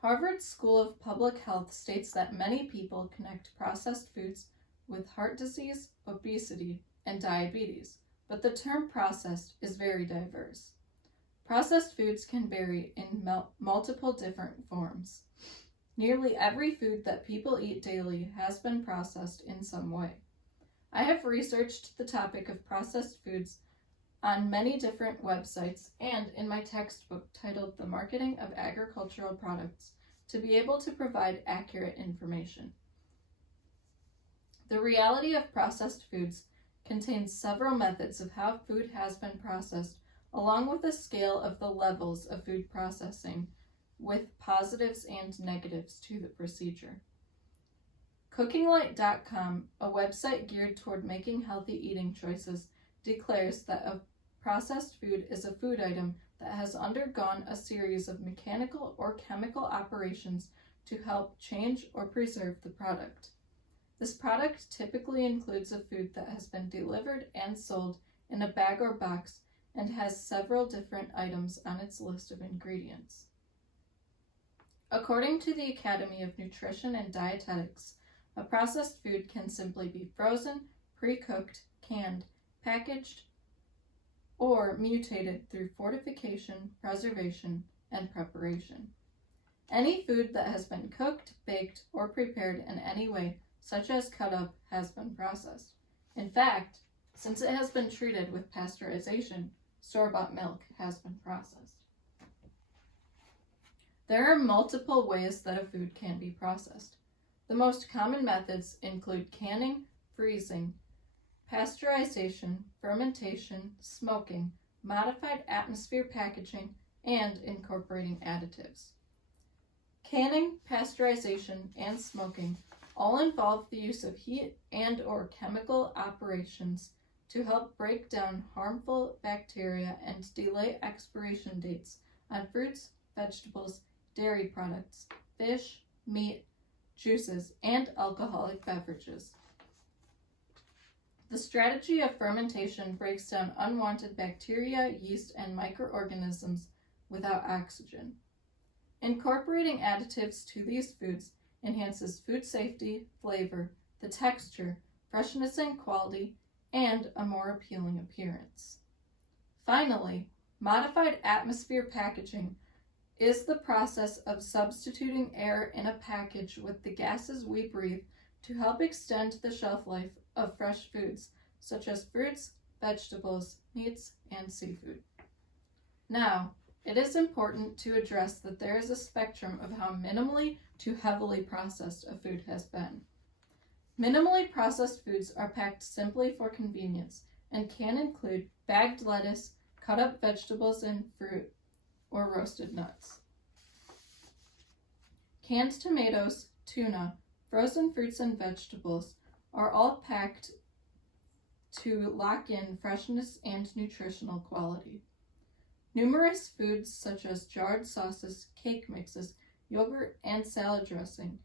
Harvard School of Public Health states that many people connect processed foods with heart disease, obesity, and diabetes, but the term processed is very diverse. Processed foods can vary in multiple different forms. Nearly every food that people eat daily has been processed in some way. I have researched the topic of processed foods on many different websites and in my textbook titled The Marketing of Agricultural Products to be able to provide accurate information. The reality of processed foods contains several methods of how food has been processed, along with a scale of the levels of food processing, with positives and negatives to the procedure. CookingLight.com, a website geared toward making healthy eating choices, declares that a processed food is a food item that has undergone a series of mechanical or chemical operations to help change or preserve the product. This product typically includes a food that has been delivered and sold in a bag or box and has several different items on its list of ingredients. According to the Academy of Nutrition and Dietetics, a processed food can simply be frozen, pre-cooked, canned, packaged, or mutated through fortification, preservation, and preparation. Any food that has been cooked, baked, or prepared in any way, such as cut up, has been processed. In fact, since it has been treated with pasteurization, store-bought milk has been processed. There are multiple ways that a food can be processed. The most common methods include canning, freezing, pasteurization, fermentation, smoking, modified atmosphere packaging, and incorporating additives. Canning, pasteurization, and smoking all involve the use of heat and/or chemical operations to help break down harmful bacteria and delay expiration dates on fruits, vegetables, dairy products, fish, meat, juices, and alcoholic beverages. The strategy of fermentation breaks down unwanted bacteria, yeast, and microorganisms without oxygen. Incorporating additives to these foods enhances food safety, flavor, the texture, freshness and quality, and a more appealing appearance. Finally, modified atmosphere packaging is the process of substituting air in a package with the gases we breathe to help extend the shelf life of fresh foods, such as fruits, vegetables, meats, and seafood. Now, it is important to address that there is a spectrum of how minimally to heavily processed a food has been. Minimally processed foods are packed simply for convenience and can include bagged lettuce, cut up vegetables and fruit, or roasted nuts. Canned tomatoes, tuna, frozen fruits and vegetables are all packed to lock in freshness and nutritional quality. Numerous foods such as jarred sauces, cake mixes, yogurt, and salad dressing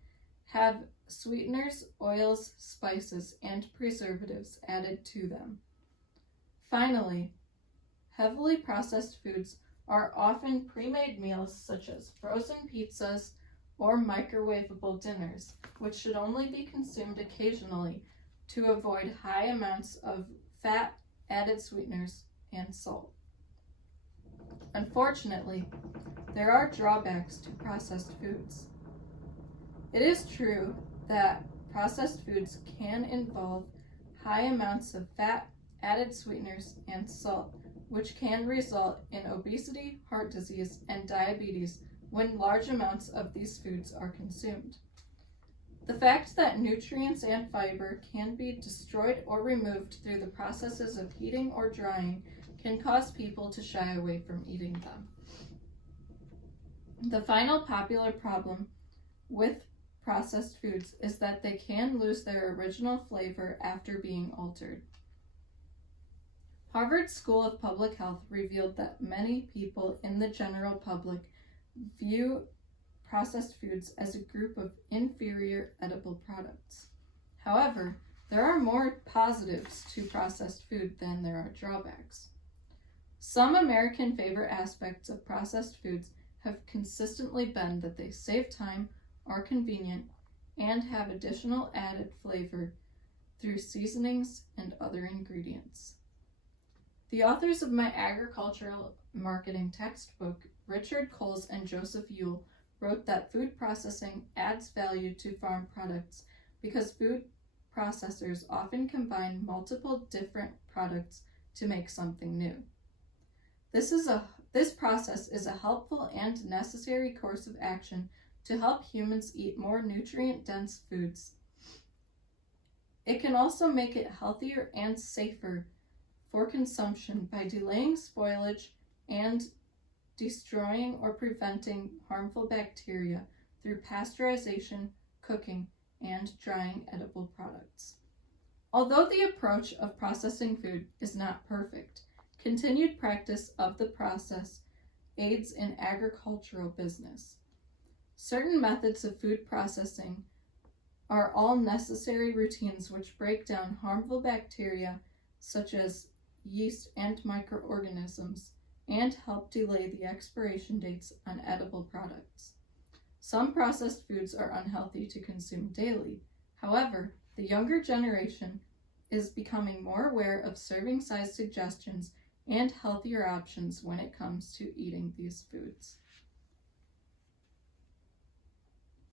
have sweeteners, oils, spices, and preservatives added to them. Finally, heavily processed foods are often pre-made meals such as frozen pizzas or microwavable dinners, which should only be consumed occasionally to avoid high amounts of fat, added sweeteners, and salt. Unfortunately, there are drawbacks to processed foods. It is true that processed foods can involve high amounts of fat, added sweeteners, and salt, which can result in obesity, heart disease, and diabetes when large amounts of these foods are consumed. The fact that nutrients and fiber can be destroyed or removed through the processes of heating or drying can cause people to shy away from eating them. The final popular problem with processed foods is that they can lose their original flavor after being altered. Harvard School of Public Health revealed that many people in the general public view processed foods as a group of inferior edible products. However, there are more positives to processed food than there are drawbacks. Some American favor aspects of processed foods have consistently been that they save time, are convenient, and have additional added flavor through seasonings and other ingredients. The authors of my agricultural marketing textbook, Richard Coles and Joseph Yule, wrote that food processing adds value to farm products because food processors often combine multiple different products to make something new. This process is a helpful and necessary course of action to help humans eat more nutrient-dense foods. It can also make it healthier and safer for consumption by delaying spoilage and destroying or preventing harmful bacteria through pasteurization, cooking, and drying edible products. Although the approach of processing food is not perfect, continued practice of the process aids in agricultural business. Certain methods of food processing are all necessary routines which break down harmful bacteria such as yeast and microorganisms and help delay the expiration dates on edible products. Some processed foods are unhealthy to consume daily. However, the younger generation is becoming more aware of serving size suggestions and healthier options when it comes to eating these foods.